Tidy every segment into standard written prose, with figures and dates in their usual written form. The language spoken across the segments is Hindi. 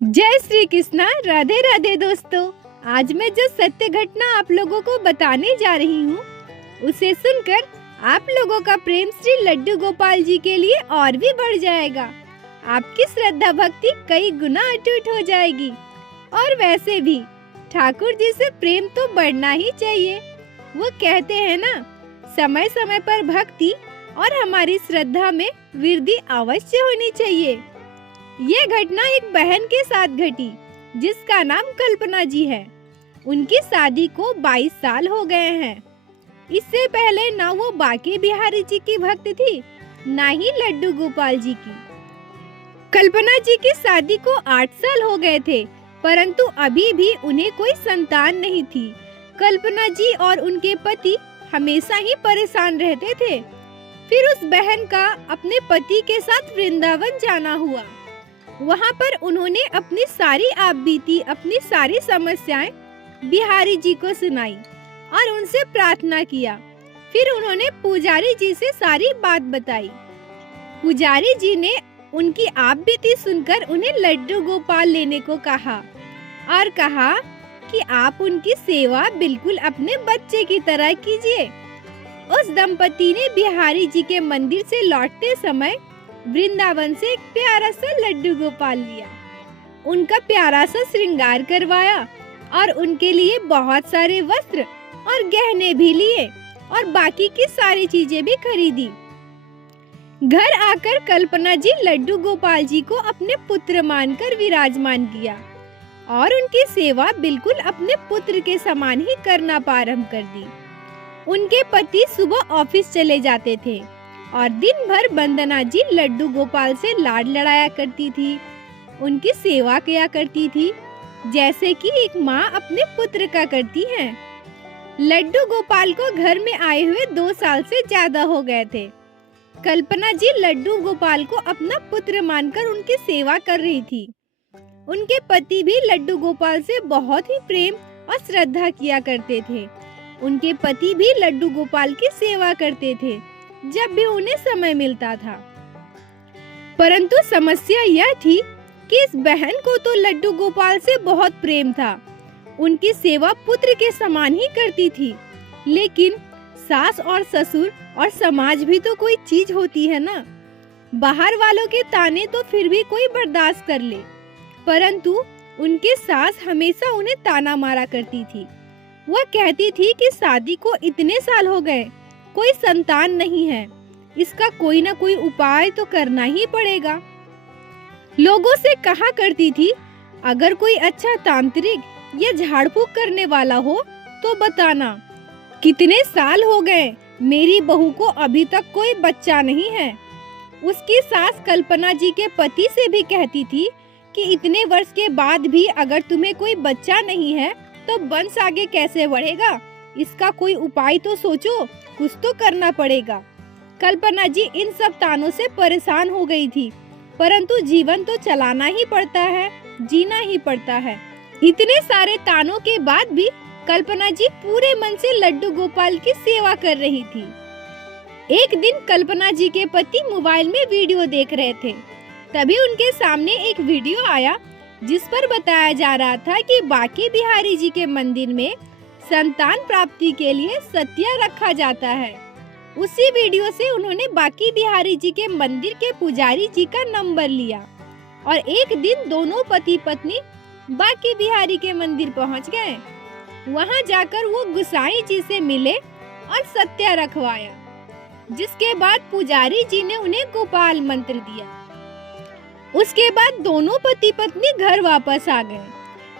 जय श्री कृष्णा। राधे राधे दोस्तों। आज मैं जो सत्य घटना आप लोगों को बताने जा रही हूँ उसे सुनकर आप लोगों का प्रेम श्री लड्डू गोपाल जी के लिए और भी बढ़ जाएगा। आपकी श्रद्धा भक्ति कई गुना अटूट हो जाएगी। और वैसे भी ठाकुर जी से प्रेम तो बढ़ना ही चाहिए। वो कहते हैं ना, समय समय पर भक्ति और हमारी श्रद्धा में वृद्धि अवश्य होनी चाहिए। ये घटना एक बहन के साथ घटी जिसका नाम कल्पना जी है। उनकी शादी को 22 साल हो गए हैं। इससे पहले ना वो बाके बिहारी जी की भक्त थी, ना ही लड्डू गोपाल जी की। कल्पना जी की शादी को 8 साल हो गए थे, परंतु अभी भी उन्हें कोई संतान नहीं थी। कल्पना जी और उनके पति हमेशा ही परेशान रहते थे। फिर उस बहन का अपने पति के साथ वृंदावन जाना हुआ। वहाँ पर उन्होंने अपनी सारी आपबीती, अपनी सारी समस्याएं बिहारी जी को सुनाई और उनसे प्रार्थना किया। फिर उन्होंने पुजारी जी से सारी बात बताई। पुजारी जी ने उनकी आपबीती सुनकर उन्हें लड्डू गोपाल लेने को कहा और कहा कि आप उनकी सेवा बिल्कुल अपने बच्चे की तरह कीजिए। उस दंपति ने बिहारी जी के मंदिर से लौटते समय वृंदावन से एक प्यारा सा लड्डू गोपाल लिया। उनका प्यारा सा श्रृंगार करवाया और उनके लिए बहुत सारे वस्त्र और गहने भी लिए और बाकी की सारी चीजें भी खरीदी। घर आकर कल्पना जी लड्डू गोपाल जी को अपने पुत्र मानकर विराजमान किया और उनकी सेवा बिल्कुल अपने पुत्र के समान ही करना प्रारंभ कर दी। उनके पति सुबह ऑफिस चले जाते थे और दिन भर वंदना जी लड्डू गोपाल से लाड लड़ाया करती थी, उनकी सेवा किया करती थी, जैसे कि एक माँ अपने पुत्र का करती है। लड्डू गोपाल को घर में आए हुए 2 साल से ज्यादा हो गए थे। कल्पना जी लड्डू गोपाल को अपना पुत्र मानकर उनकी सेवा कर रही थी। उनके पति भी लड्डू गोपाल से बहुत ही प्रेम और श्रद्धा किया करते थे। उनके पति भी लड्डू गोपाल की सेवा करते थे जब भी उन्हें समय मिलता था। परंतु समस्या यह थी कि इस बहन को तो लड्डू गोपाल से बहुत प्रेम था, उनकी सेवा पुत्र के समान ही करती थी। लेकिन सास और ससुर और समाज भी तो कोई चीज होती है ना। बाहर वालों के ताने तो फिर भी कोई बर्दाश्त कर ले, परंतु उनके सास हमेशा उन्हें ताना मारा करती थी। वह कहती थी कि शादी को इतने साल हो गए, कोई संतान नहीं है, इसका कोई ना कोई उपाय तो करना ही पड़ेगा। लोगों से कहा करती थी, अगर कोई अच्छा तांत्रिक या झाड़ फूक करने वाला हो तो बताना। कितने साल हो गए, मेरी बहू को अभी तक कोई बच्चा नहीं है। उसकी सास कल्पना जी के पति से भी कहती थी कि इतने वर्ष के बाद भी अगर तुम्हें कोई बच्चा नहीं है तो वंश आगे कैसे बढ़ेगा, इसका कोई उपाय तो सोचो, कुछ तो करना पड़ेगा। कल्पना जी इन सब तानों से परेशान हो गई थी, परंतु जीवन तो चलाना ही पड़ता है, जीना ही पड़ता है। इतने सारे तानों के बाद भी कल्पना जी पूरे मन से लड्डू गोपाल की सेवा कर रही थी। एक दिन कल्पना जी के पति मोबाइल में वीडियो देख रहे थे, तभी उनके सामने एक वीडियो आया जिस पर बताया जा रहा था कि बाके बिहारी जी के मंदिर में संतान प्राप्ति के लिए सत्या रखा जाता है। उसी वीडियो से उन्होंने बाके बिहारी जी के मंदिर के पुजारी जी का नंबर लिया और एक दिन दोनों पति पत्नी बाके बिहारी के मंदिर पहुंच गए। वहां जाकर वो गुसाई जी से मिले और सत्या रखवाया, जिसके बाद पुजारी जी ने उन्हें गोपाल मंत्र दिया। उसके बाद दोनों पति पत्नी घर वापस आ गए।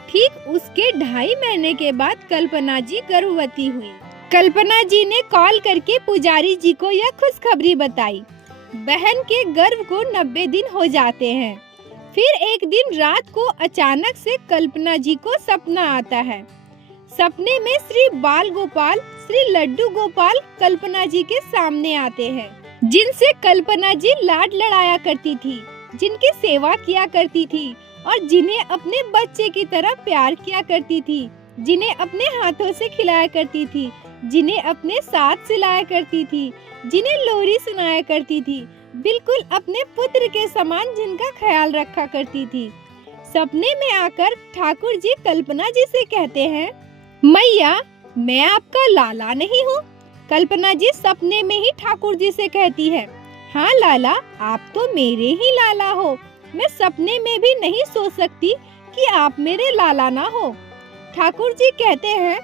ठीक उसके 2.5 महीने के बाद कल्पना जी गर्भवती हुई। कल्पना जी ने कॉल करके पुजारी जी को यह खुशखबरी बताई। बहन के गर्भ को 90 दिन हो जाते हैं। फिर एक दिन रात को अचानक से कल्पना जी को सपना आता है। सपने में श्री बाल गोपाल, श्री लड्डू गोपाल कल्पना जी के सामने आते हैं, जिनसे कल्पना जी लाड लड़ाया करती थी, जिनकी सेवा किया करती थी और जिन्हें अपने बच्चे की तरह प्यार किया करती थी, जिन्हें अपने हाथों से खिलाया करती थी, जिन्हें अपने साथ सिलाया करती थी, जिन्हें लोरी सुनाया करती थी, बिल्कुल अपने पुत्र के समान जिनका ख्याल रखा करती थी। सपने में आकर ठाकुर जी कल्पना जी से कहते हैं, मैया मैं आपका लाला नहीं हूँ। कल्पना जी सपने में ही ठाकुर जी से कहती है, हाँ लाला, आप तो मेरे ही लाला हो। मैं सपने में भी नहीं सोच सकती कि आप मेरे लाला ना हो। ठाकुर जी कहते हैं,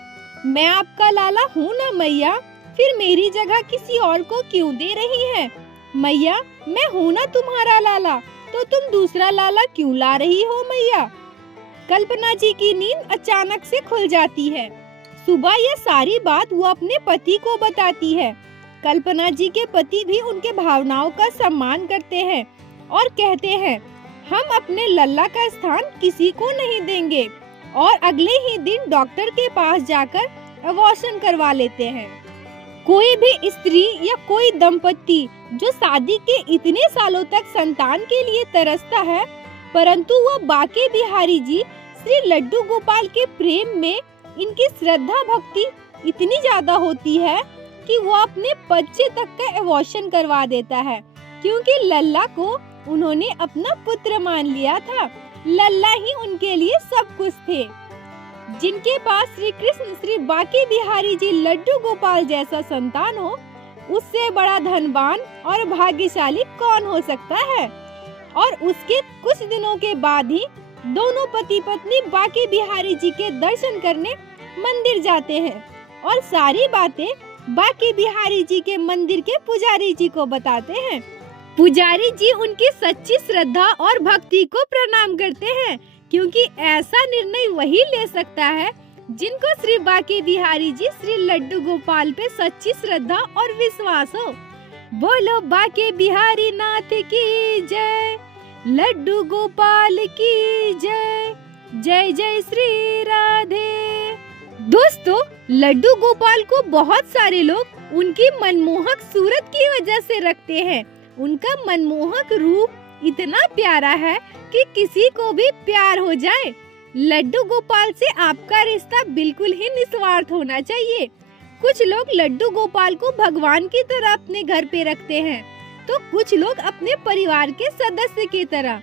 मैं आपका लाला हूँ ना मैया, फिर मेरी जगह किसी और को क्यों दे रही हैं? मैया मैं हूँ ना तुम्हारा लाला, तो तुम दूसरा लाला क्यों ला रही हो मैया? कल्पना जी की नींद अचानक से खुल जाती है। सुबह यह सारी बात वो अपने पति को बताती है। कल्पना जी के पति भी उनके भावनाओं का सम्मान करते हैं और कहते हैं, हम अपने लल्ला का स्थान किसी को नहीं देंगे, और अगले ही दिन डॉक्टर के पास जाकर अबॉर्शन करवा लेते हैं। कोई भी स्त्री या कोई दंपति जो शादी के इतने सालों तक संतान के लिए तरसता है, परंतु वह बाके बिहारी जी श्री लड्डू गोपाल के प्रेम में इनकी श्रद्धा भक्ति इतनी ज्यादा होती है कि वो अपने बच्चे तक का अबॉर्शन करवा देता है, क्योंकि लल्ला को उन्होंने अपना पुत्र मान लिया था। लल्ला ही उनके लिए सब कुछ थे। जिनके पास श्री कृष्ण श्री बाके बिहारी जी लड्डू गोपाल जैसा संतान हो, उससे बड़ा धनवान और भाग्यशाली कौन हो सकता है। और उसके कुछ दिनों के बाद ही दोनों पति पत्नी बाके बिहारी जी के दर्शन करने मंदिर जाते हैं और सारी बातें बाके बिहारी जी के मंदिर के पुजारी जी को बताते हैं। पुजारी जी उनकी सच्ची श्रद्धा और भक्ति को प्रणाम करते हैं, क्योंकि ऐसा निर्णय वही ले सकता है जिनको श्री बाके बिहारी जी श्री लड्डू गोपाल पे सच्ची श्रद्धा और विश्वास हो। बोलो बाके बिहारी नाथ की जय, लड्डू गोपाल की जय, जय जय श्री राधे। दोस्तों, लड्डू गोपाल को बहुत सारे लोग उनकी मनमोहक सूरत की वजह से रखते हैं। उनका मनमोहक रूप इतना प्यारा है कि किसी को भी प्यार हो जाए। लड्डू गोपाल से आपका रिश्ता बिल्कुल ही निस्वार्थ होना चाहिए। कुछ लोग लड्डू गोपाल को भगवान की तरह अपने घर पे रखते हैं, तो कुछ लोग अपने परिवार के सदस्य की तरह।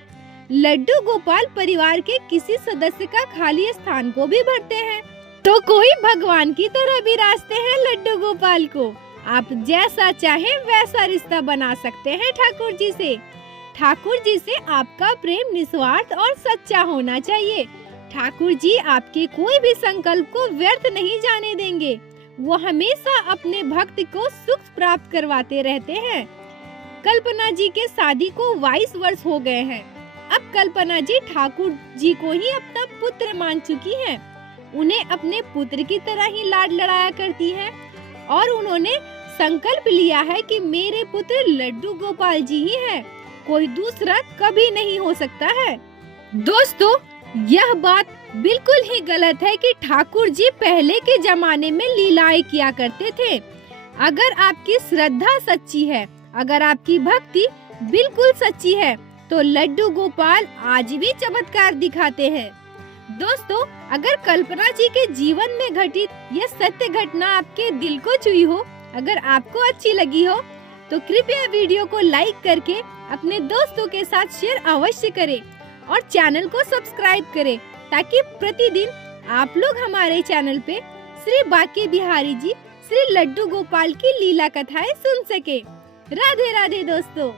लड्डू गोपाल परिवार के किसी सदस्य का खाली स्थान को भी भरते हैं, तो कोई भगवान की तरह भी रास्ते हैं लड्डू गोपाल को। आप जैसा चाहे वैसा रिश्ता बना सकते हैं ठाकुर जी से। ठाकुर जी से आपका प्रेम निस्वार्थ और सच्चा होना चाहिए। ठाकुर जी आपके कोई भी संकल्प को व्यर्थ नहीं जाने देंगे। वो हमेशा अपने भक्त को सुख प्राप्त करवाते रहते हैं। कल्पना जी के शादी को 22 वर्ष हो गए हैं। अब कल्पना जी ठाकुर जी को ही अपना पुत्र मान चुकी हैं। उन्हें अपने पुत्र की तरह ही लाड लड़ाया करती हैं और उन्होंने संकल्प लिया है कि मेरे पुत्र लड्डू गोपाल जी ही हैं, कोई दूसरा कभी नहीं हो सकता है। दोस्तों, यह बात बिल्कुल ही गलत है कि ठाकुर जी पहले के जमाने में लीलाएं किया करते थे। अगर आपकी श्रद्धा सच्ची है, अगर आपकी भक्ति बिल्कुल सच्ची है, तो लड्डू गोपाल आज भी चमत्कार दिखाते हैं। दोस्तों, अगर कल्पना जी के जीवन में घटित यह सत्य घटना आपके दिल को छुई हो, अगर आपको अच्छी लगी हो, तो कृपया वीडियो को लाइक करके अपने दोस्तों के साथ शेयर अवश्य करें और चैनल को सब्सक्राइब करें, ताकि प्रतिदिन आप लोग हमारे चैनल पे श्री बाके बिहारी जी श्री लड्डू गोपाल की लीला कथाएं सुन सके। राधे राधे दोस्तों।